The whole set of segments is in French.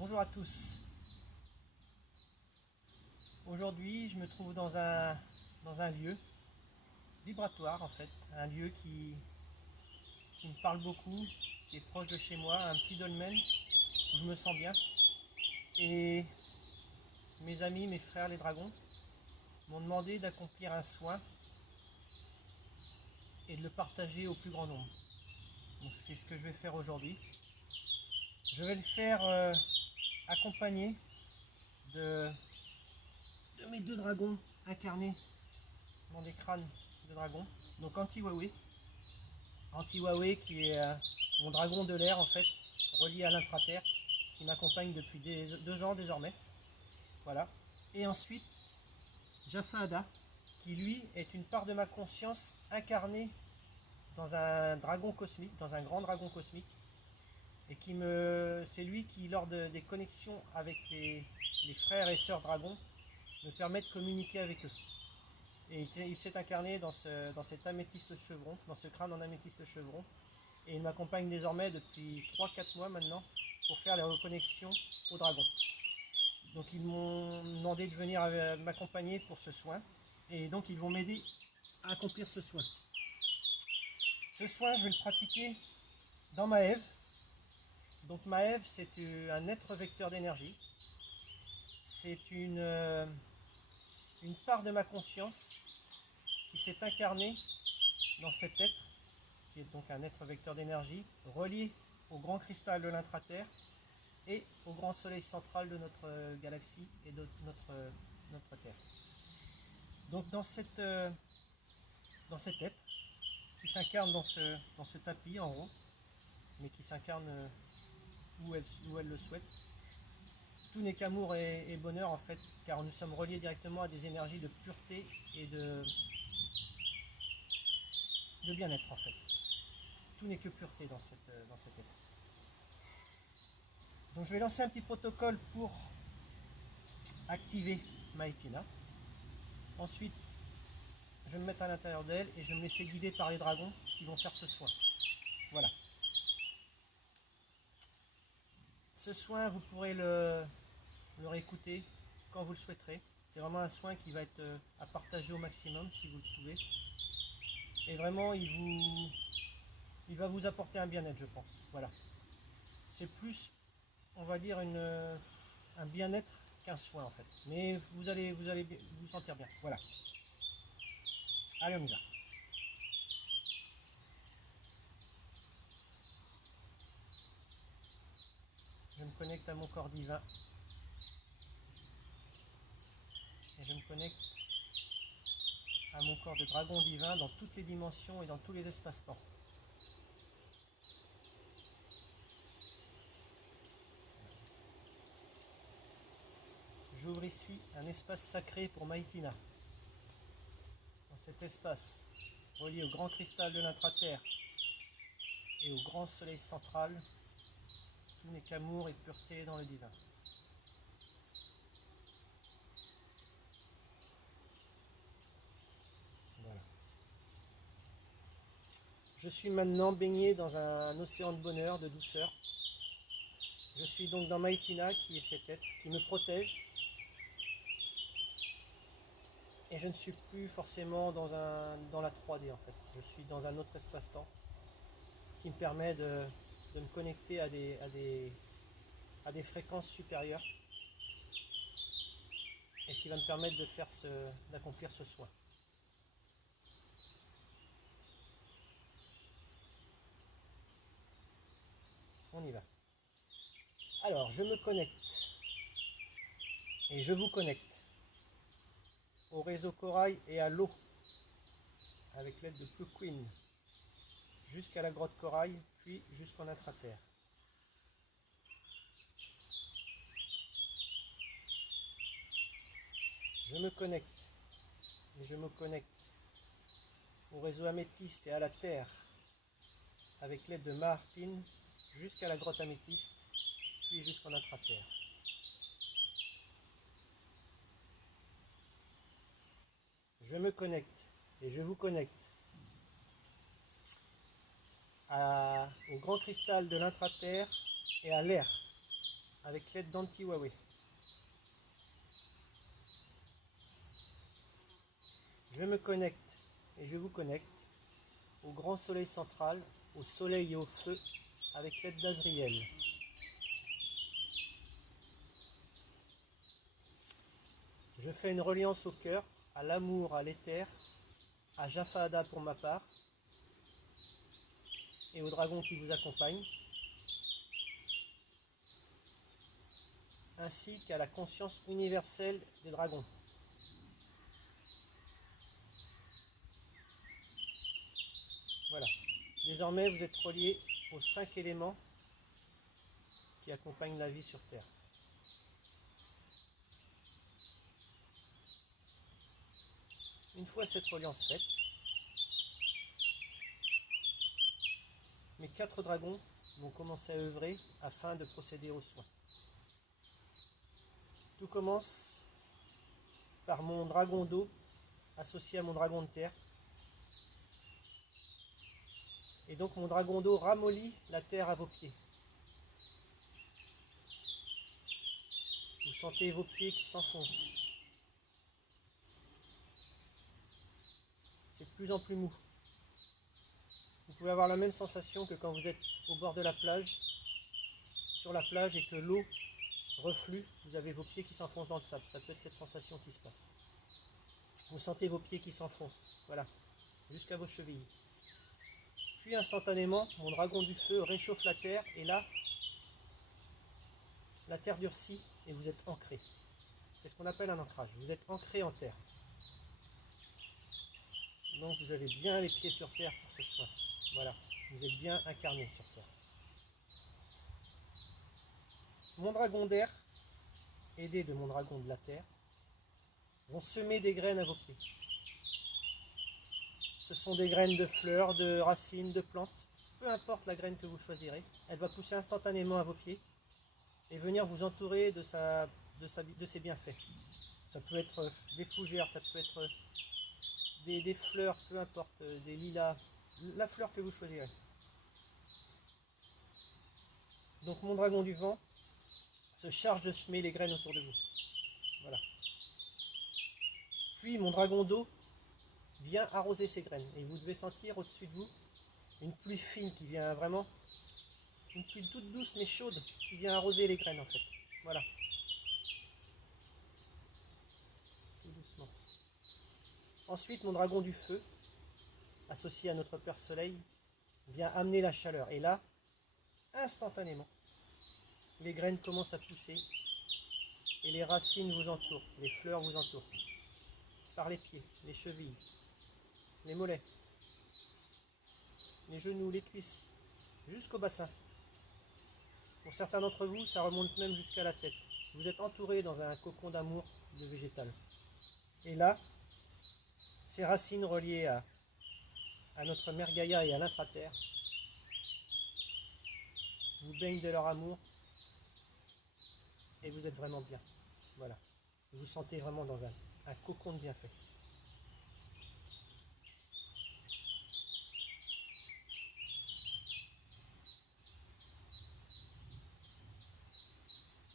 Bonjour à tous. Aujourd'hui, je me trouve dans un lieu vibratoire en fait, un lieu qui me parle beaucoup, qui est proche de chez moi, un petit dolmen où je me sens bien. Et mes amis, mes frères les dragons m'ont demandé d'accomplir un soin et de le partager au plus grand nombre. Donc c'est ce que je vais faire aujourd'hui. Je vais le faire accompagné de, de mes deux dragons incarnés dans des crânes de dragons. Donc Anti-Huawei qui est mon dragon de l'air en fait, relié à l'intraterre, qui m'accompagne depuis 2 ans désormais. Voilà. Et ensuite, Jaffa Ada, qui lui est une part de ma conscience incarnée dans un dragon cosmique, dans un grand dragon cosmique, et c'est lui qui, lors des connexions avec les frères et sœurs dragons, me permet de communiquer avec eux. Et il s'est incarné dans cet améthyste chevron, dans ce crâne en améthyste chevron, et il m'accompagne désormais depuis 3-4 mois maintenant pour faire les reconnexions au dragon. Donc ils m'ont demandé de venir m'accompagner pour ce soin, et donc ils vont m'aider à accomplir ce soin. Ce soin, je vais le pratiquer dans Maëv. Donc Maëv, c'est un être vecteur d'énergie. C'est une part de ma conscience qui s'est incarnée dans cet être, qui est donc un être vecteur d'énergie, relié au grand cristal de l'intraterre et au grand soleil central de notre galaxie et de notre Terre. Donc dans cet être qui s'incarne dans ce tapis en haut, mais qui s'incarne où elle le souhaite, tout n'est qu'amour et bonheur en fait, car nous sommes reliés directement à des énergies de pureté et de bien-être en fait. Tout n'est que pureté dans cet être. Donc je vais lancer un petit protocole pour activer Maïtina. Ensuite, je vais me mettre à l'intérieur d'elle et je vais me laisser guider par les dragons qui vont faire ce soin. Voilà. Ce soin, vous pourrez le réécouter quand vous le souhaiterez. C'est vraiment un soin qui va être à partager au maximum si vous le pouvez. Et vraiment, il va vous apporter un bien-être, je pense. Voilà. C'est plus, on va dire, un bien-être qu'un soin en fait. Mais vous allez vous sentir bien. Voilà. Allez, on y va. Je me connecte à mon corps divin. Et je me connecte à mon corps de dragon divin dans toutes les dimensions et dans tous les espaces-temps. J'ouvre ici un espace sacré pour Maïtina. Dans cet espace, relié au grand cristal de l'intraterre et au grand soleil central, tout n'est qu'amour et pureté dans le divin. Voilà. Je suis maintenant baigné dans un océan de bonheur, de douceur. Je suis donc dans Maïtina, qui est cet être, qui me protège. Et je ne suis plus forcément dans la 3D en fait. Je suis dans un autre espace-temps. Ce qui me permet de me connecter à des fréquences supérieures. Et ce qui va me permettre d'accomplir ce soin. On y va. Alors, je me connecte et je vous connecte au réseau corail et à l'eau avec l'aide de Plug Queen jusqu'à la grotte corail, puis jusqu'en intraterre. Je me connecte et je me connecte au réseau améthyste et à la terre avec l'aide de Maharpin jusqu'à la grotte améthyste, puis jusqu'en intraterre. Je me connecte et je vous connecte au grand cristal de l'intraterre et à l'air avec l'aide d'anti-Huawei. Je me connecte et je vous connecte au grand soleil central, au soleil et au feu, avec l'aide d'Azriel. Je fais une reliance au cœur, à l'amour, à l'éther, à Jaffaada pour ma part, et au dragon qui vous accompagne, ainsi qu'à la conscience universelle des dragons. Voilà. Désormais, vous êtes reliés aux 5 éléments qui accompagnent la vie sur Terre. Une fois cette reliance faite, mes 4 dragons vont commencer à œuvrer afin de procéder aux soins. Tout commence par mon dragon d'eau associé à mon dragon de terre. Et donc mon dragon d'eau ramollit la terre à vos pieds. Vous sentez vos pieds qui s'enfoncent. C'est de plus en plus mou. Vous pouvez avoir la même sensation que quand vous êtes au bord de la plage, sur la plage, et que l'eau reflue, vous avez vos pieds qui s'enfoncent dans le sable. Ça peut être cette sensation qui se passe. Vous sentez vos pieds qui s'enfoncent, voilà, jusqu'à vos chevilles. Puis instantanément, mon dragon du feu réchauffe la terre, et là, la terre durcit et vous êtes ancré. C'est ce qu'on appelle un ancrage. Vous êtes ancré en terre. Donc vous avez bien les pieds sur terre pour ce soin. Voilà, vous êtes bien incarné sur terre. Mon dragon d'air, aidé de mon dragon de la terre, vont semer des graines à vos pieds. Ce sont des graines de fleurs, de racines, de plantes. Peu importe la graine que vous choisirez, elle va pousser instantanément à vos pieds et venir vous entourer de ses bienfaits. Ça peut être des fougères, ça peut être des fleurs, peu importe, des lilas, la fleur que vous choisirez. Donc mon dragon du vent se charge de semer les graines autour de vous. Voilà. Puis mon dragon d'eau vient arroser ces graines. Et vous devez sentir au-dessus de vous une pluie fine qui vient vraiment, une pluie toute douce mais chaude qui vient arroser les graines en fait. Voilà. Tout doucement. Ensuite, mon dragon du feu, associé à notre Père Soleil, vient amener la chaleur. Et là, instantanément, les graines commencent à pousser et les racines vous entourent, les fleurs vous entourent. Par les pieds, les chevilles, les mollets, les genoux, les cuisses, jusqu'au bassin. Pour certains d'entre vous, ça remonte même jusqu'à la tête. Vous êtes entouré dans un cocon d'amour de végétal. Et là, ces racines reliées à notre mère Gaïa et à l'intraterre vous baignent de leur amour et vous êtes vraiment bien. Voilà. Vous vous sentez vraiment dans un cocon de bienfait.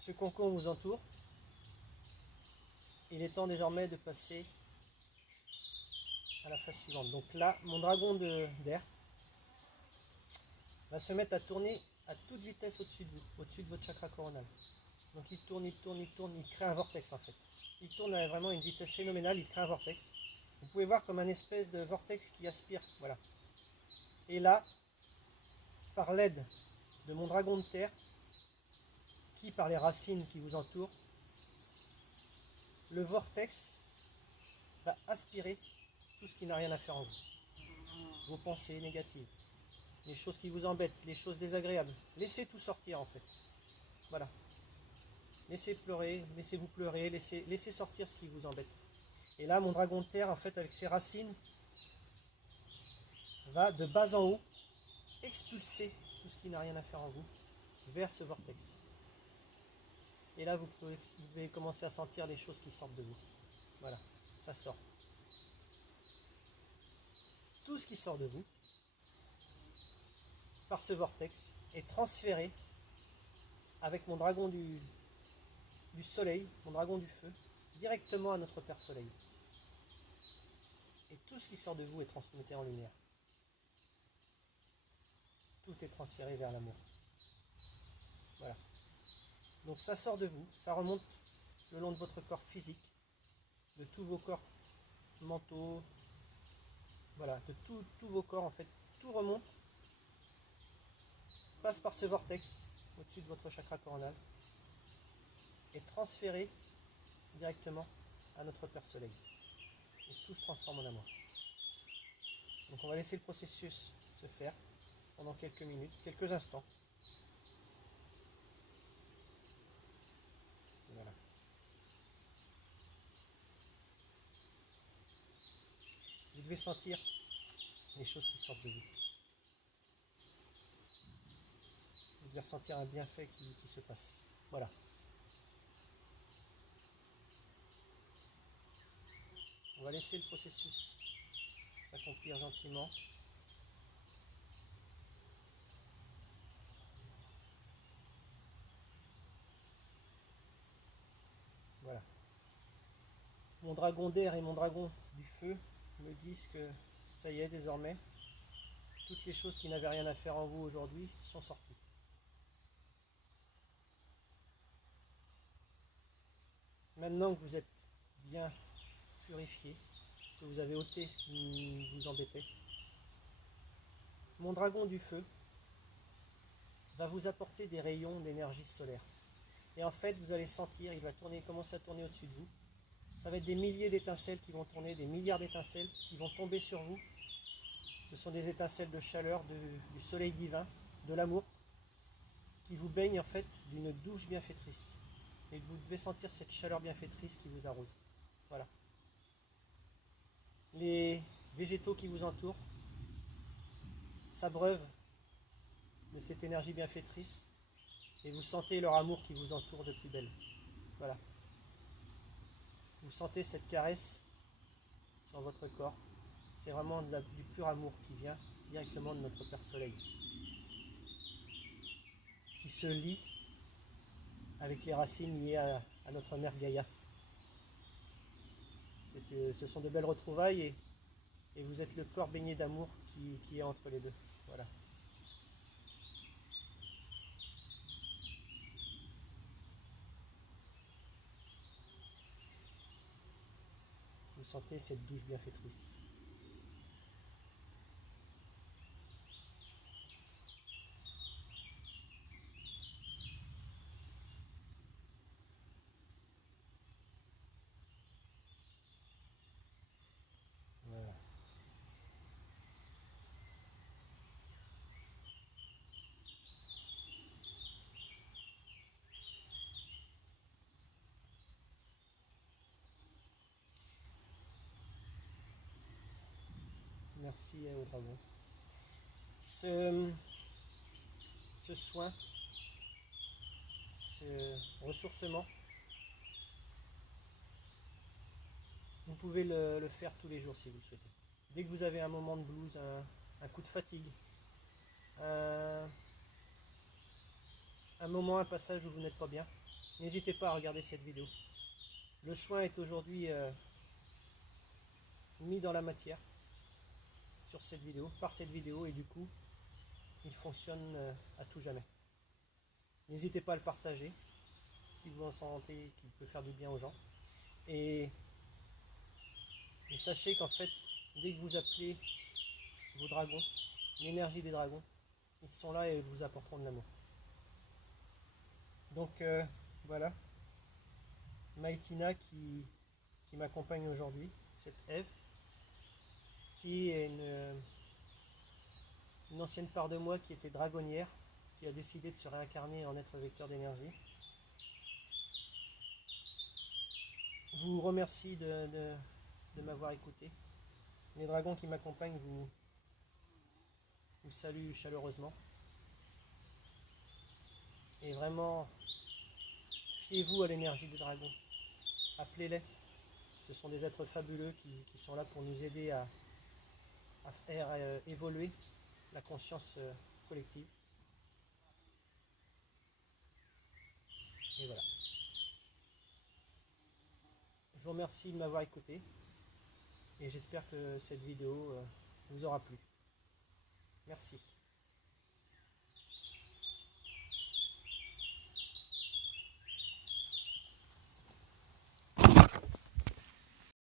Ce cocon vous entoure. Il est temps désormais de passer à la phase suivante. Donc là, mon dragon d'air va se mettre à tourner à toute vitesse au-dessus de vous, au-dessus de votre chakra coronal. Donc il tourne, il tourne, il tourne, il crée un vortex en fait. Il tourne à vraiment une vitesse phénoménale, il crée un vortex. Vous pouvez voir comme un espèce de vortex qui aspire, voilà. Et là, par l'aide de mon dragon de terre, qui par les racines qui vous entourent, le vortex va aspirer tout ce qui n'a rien à faire en vous. Vos pensées négatives, les choses qui vous embêtent, les choses désagréables. Laissez tout sortir en fait. Voilà. Laissez pleurer, laissez-vous pleurer, laissez sortir ce qui vous embête. Et là, mon dragon de terre, en fait, avec ses racines, va de bas en haut expulser tout ce qui n'a rien à faire en vous vers ce vortex. Et là, vous devez commencer à sentir les choses qui sortent de vous. Voilà, ça sort. Tout ce qui sort de vous, par ce vortex, est transféré avec mon dragon du soleil, mon dragon du feu, directement à notre Père Soleil. Et tout ce qui sort de vous est transmuté en lumière. Tout est transféré vers l'amour. Voilà. Donc ça sort de vous, ça remonte le long de votre corps physique, de tous vos corps mentaux, voilà, de tous vos corps en fait. Tout remonte, passe par ce vortex au-dessus de votre chakra coronal et transféré directement à notre Père Soleil. Et tout se transforme en amour. Donc on va laisser le processus se faire pendant quelques minutes, quelques instants. Voilà. Vous devez sentir les choses qui sortent de vous. Vous devez ressentir un bienfait qui se passe. Voilà. On va laisser le processus s'accomplir gentiment. Voilà. Mon dragon d'air et mon dragon du feu me disent que ça y est, désormais, toutes les choses qui n'avaient rien à faire en vous aujourd'hui sont sorties. Maintenant que vous êtes bien purifié, que vous avez ôté ce qui vous embêtait, mon dragon du feu va vous apporter des rayons d'énergie solaire. Et en fait, vous allez sentir, il va commencer à tourner au-dessus de vous. Ça va être des milliers d'étincelles qui vont tourner, des milliards d'étincelles qui vont tomber sur vous. Ce sont des étincelles de chaleur, du soleil divin, de l'amour, qui vous baignent en fait d'une douche bienfaitrice. Et vous devez sentir cette chaleur bienfaitrice qui vous arrose. Voilà. Les végétaux qui vous entourent s'abreuvent de cette énergie bienfaitrice et vous sentez leur amour qui vous entoure de plus belle. Voilà. Vous sentez cette caresse sur votre corps. C'est vraiment du pur amour qui vient directement de notre Père Soleil, qui se lie avec les racines liées à notre mère Gaïa. Ce sont de belles retrouvailles et vous êtes le corps baigné d'amour qui est entre les deux. Voilà. Vous sentez cette douche bienfaitrice. Voilà. Merci au dragon. Ce soin, ce ressourcement, vous pouvez le faire tous les jours si vous le souhaitez. Dès que vous avez un moment de blues, un coup de fatigue, un moment, un passage où vous n'êtes pas bien, n'hésitez pas à regarder cette vidéo. Le soin est aujourd'hui mis dans la matière sur cette vidéo, par cette vidéo, et du coup, il fonctionne à tout jamais. N'hésitez pas à le partager si vous en sentez qu'il peut faire du bien aux gens. Et sachez qu'en fait, dès que vous appelez vos dragons, l'énergie des dragons, ils sont là et vous apporteront de l'amour. Donc voilà, Maïtina qui m'accompagne aujourd'hui, cette Ève, qui est une ancienne part de moi qui était dragonnière, qui a décidé de se réincarner en être vecteur d'énergie. Je vous remercie de m'avoir écouté. Les dragons qui m'accompagnent vous saluent chaleureusement. Et vraiment, fiez-vous à l'énergie des dragons. Appelez-les. Ce sont des êtres fabuleux qui sont là pour nous aider à faire évoluer la conscience collective. Et voilà. Je vous remercie de m'avoir écouté et j'espère que cette vidéo vous aura plu. Merci.